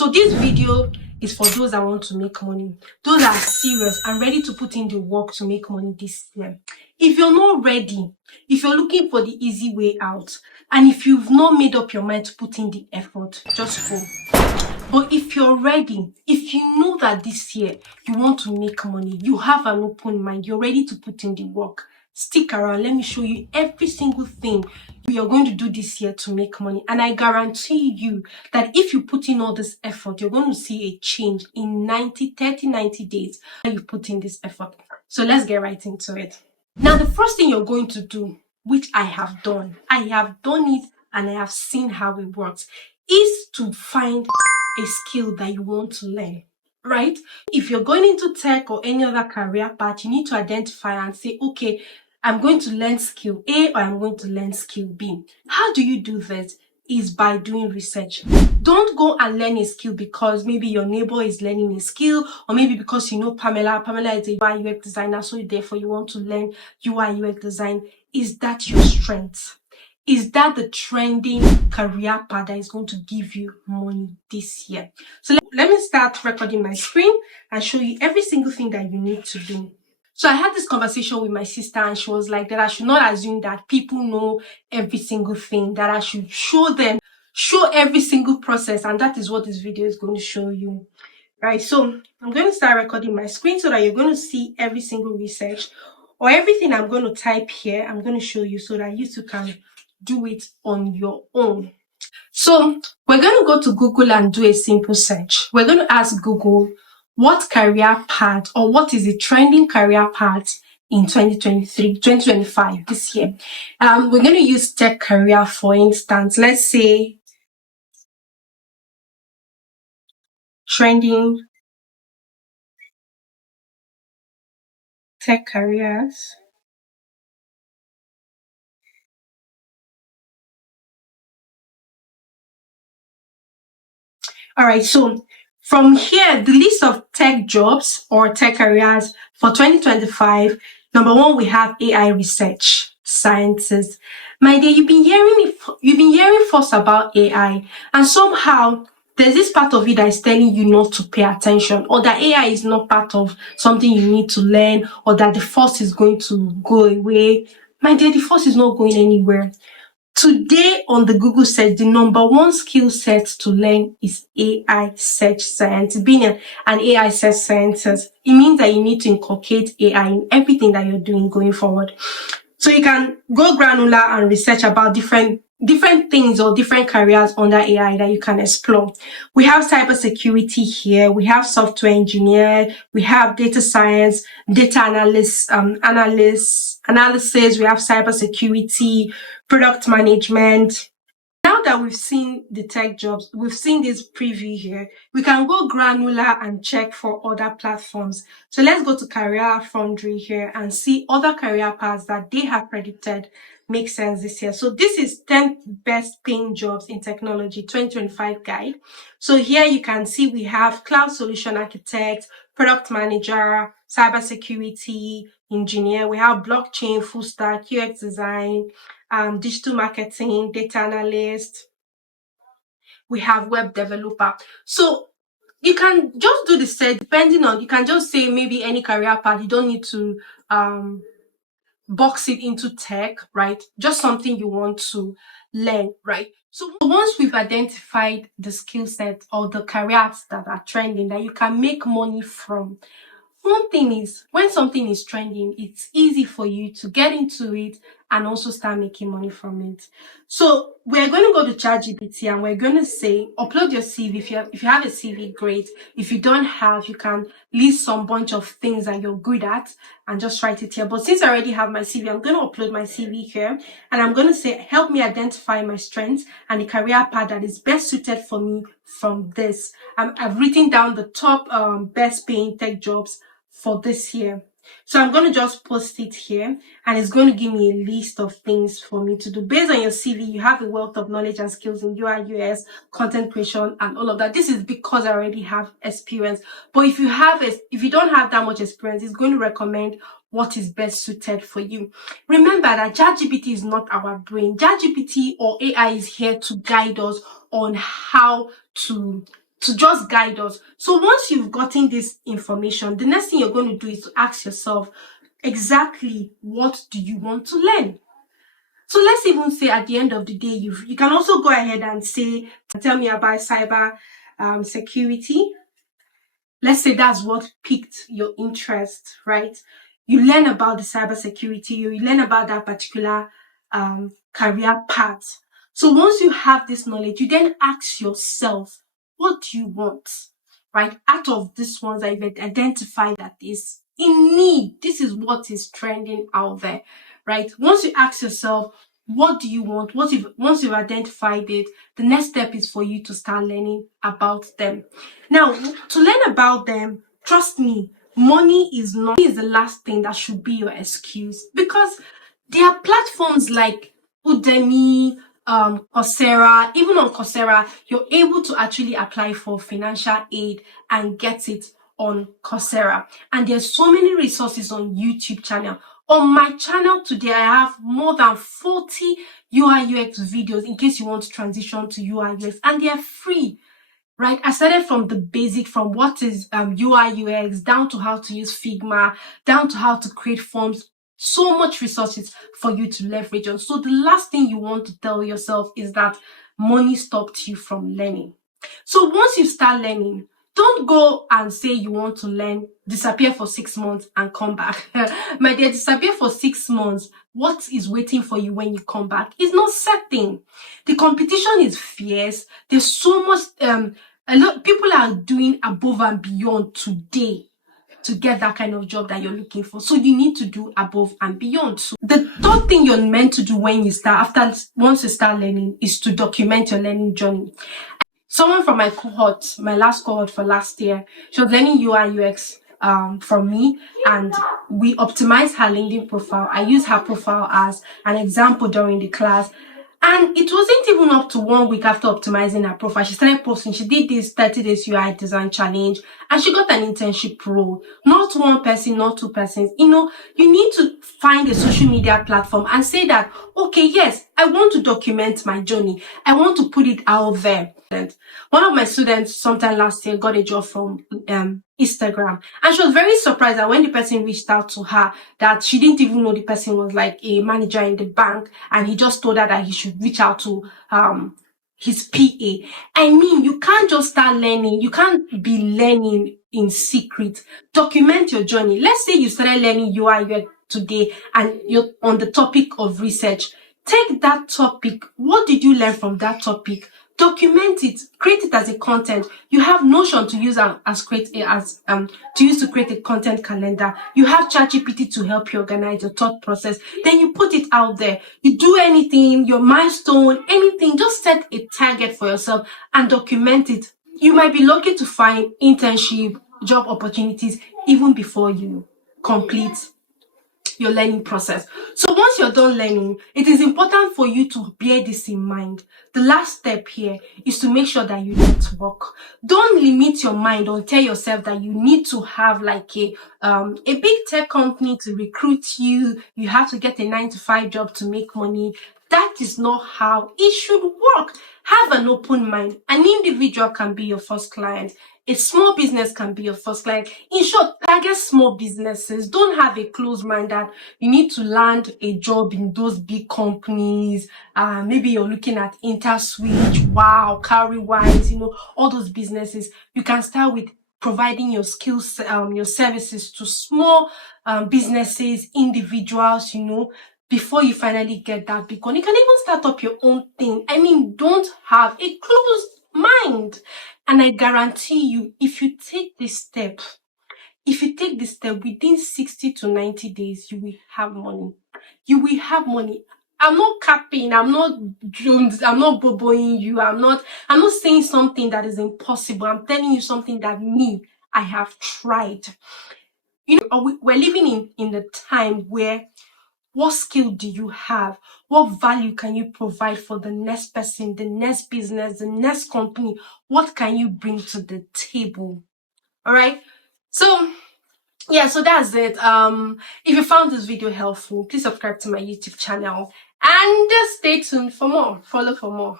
So this video is for those that want to make money, those that are serious and ready to put in the work to make money this year. If you're not ready, if you're looking for the easy way out, and if you've not made up your mind to put in the effort, just go. But if you're ready, if you know that this year you want to make money, you have an open mind, you're ready to put in the work, stick around. Let me show you every single thing you're going to do this year to make money. And I guarantee you that if you put in all this effort, you're going to see a change in 90 days that you put in this effort. So let's get right into it. Now, the first thing you're going to do, which I have done it and I have seen how it works, is to find a skill that you want to learn, right? If you're going into tech or any other career path, you need to identify and say, okay, I'm going to learn skill A or I'm going to learn skill B. How do you do this? Is by doing research. Don't go and learn a skill because maybe your neighbor is learning a skill, or maybe because you know Pamela is a UI UX designer, so therefore you want to learn UI UX design. Is that your strength? Is that the trending career path that is going to give you money this year? So let me start recording my screen and show you every single thing that you need to do. So I had this conversation with my sister and she was like that I should not assume that people know every single thing, that I should show every single process, and that is what this video is going to show you. Right, so I'm going to start recording my screen so that you're going to see every single research or everything I'm going to type here. I'm going to show you so that you too can do it on your own. So we're going to go to Google and do a simple search. We're going to ask Google, what career path or what is the trending career path in 2025 this year? We're going to use tech career, for instance. Let's say trending tech careers. All right, so from here, the list of tech jobs or tech careers for 2025, number one, we have AI research sciences. My dear, you've been hearing first about AI, and somehow there's this part of it that is telling you not to pay attention, or that AI is not part of something you need to learn, or that the force is going to go away. My dear, the force is not going anywhere. Today on the Google search, the number one skill set to learn is AI search science. Being an AI search scientist, it means that you need to inculcate AI in everything that you're doing going forward. So you can go granular and research about different things or different careers under AI that you can explore. We have cybersecurity here. We have software engineer. We have data science, data analysis. We have cybersecurity, product management. Now that we've seen the tech jobs, we've seen this preview here, we can go granular and check for other platforms. So let's go to Career Foundry here and see other career paths that they have predicted make sense this year. So this is 10 best paying jobs in technology 2025 guide. So here you can see we have cloud solution architect, product manager, cybersecurity engineer. We have blockchain, full stack, UX design, digital marketing, data analyst. We have web developer. So you can just do the search depending on, you can just say maybe any career path. You don't need to box it into tech, right? Just something you want to learn, right? So once we've identified the skill set or the careers that are trending that you can make money from, one thing is, when something is trending, it's easy for you to get into it and also start making money from it. So we're going to go to ChatGPT and we're going to say, upload your CV. If you have a CV, great. If you don't have, you can list some bunch of things that you're good at and just write it here. But since I already have my CV, I'm going to upload my CV here and I'm going to say, help me identify my strengths and the career path that is best suited for me from this. I've written down the top best paying tech jobs for this year. So I'm going to just post it here and it's going to give me a list of things for me to do. Based on your CV, you have a wealth of knowledge and skills in UI, UX, content creation, and all of that. This is because I already have experience. But if you don't have that much experience, it's going to recommend what is best suited for you. Remember that ChatGPT is not our brain. ChatGPT or AI is here to guide us on how to to just guide us. So once you've gotten this information, the next thing you're going to do is to ask yourself, exactly what do you want to learn? So let's even say at the end of the day, you can also go ahead and say, tell me about cyber security. Let's say that's what piqued your interest, right? You learn about the cybersecurity, you learn about that particular career path. So once you have this knowledge, you then ask yourself, what do you want, right? Out of these ones that you've identified that is in need, this is what is trending out there, right? Once you ask yourself, what do you want? Once you've identified it, the next step is for you to start learning about them. Now, to learn about them, trust me, money is the last thing that should be your excuse, because there are platforms like Udemy, Coursera. Even on Coursera, you're able to actually apply for financial aid and get it on Coursera. And there's so many resources on YouTube channel. On my channel today, I have more than 40 UI UX videos in case you want to transition to UI UX, and they are free. Right, I started from the basic, from what is UI UX, down to how to use Figma, down to how to create forms. So much resources for you to leverage on. So the last thing you want to tell yourself is that money stopped you from learning. So once you start learning, don't go and say you want to learn, disappear for 6 months and come back. My dear, disappear for 6 months. What is waiting for you when you come back is not certain. The competition is fierce. There's so much, a lot of people are doing above and beyond today to get that kind of job that you're looking for. So you need to do above and beyond. So the third thing you're meant to do when you start, once you start learning, is to document your learning journey. Someone from my cohort, my last cohort for last year, she was learning UI UX from me, and we optimized her LinkedIn profile. I used her profile as an example during the class. And it wasn't even up to 1 week after optimizing her profile, she started posting. She did this 30 days UI design challenge, and she got an internship role. Not one person, not two persons. You know, you need to find a social media platform and say that, okay, yes, I want to document my journey. I want to put it out there. One of my students sometime last year got a job from Instagram, and she was very surprised that when the person reached out to her, that she didn't even know the person was like a manager in the bank, and he just told her that he should reach out to his PA. I mean, you can't just start learning. You can't be learning in secret. Document your journey. Let's say you started learning UI UX today and you're on the topic of research. Take that topic. What did you learn from that topic? Document it, create it as a content. You have Notion to use to create a content calendar. You have ChatGPT to help you organize your thought process. Then you put it out there. You do anything, your milestone, anything, just set a target for yourself and document it. You might be lucky to find internship, job opportunities even before you complete your learning process. So once you're done learning, it is important for you to bear this in mind. The last step here is to make sure that you network. Don't limit your mind or tell yourself that you need to have like a big tech company to recruit you. You have to get a 9-to-5 job to make money. That is not how it should work. Have an open mind. An individual can be your first client. A small business can be your first client. In short, target small businesses. Don't have a closed mind that you need to land a job in those big companies. Maybe you're looking at InterSwitch, Wow, CarryWise, all those businesses. You can start with providing your skills, your services to small businesses, individuals, before you finally get that big one. You can even start up your own thing. I mean, don't have a closed mind. And I guarantee you, if you take this step within 60 to 90 days, you will have money. You will have money. I'm not capping, I'm not boboing you, I'm not saying something that is impossible. I'm telling you something that I have tried. We're living in the time where, what skill do you have? What value can you provide for the next person, the next business, the next company? What can you bring to the table? All right. So yeah, so that's it. If you found this video helpful, please subscribe to my YouTube channel and stay tuned for more. Follow for more.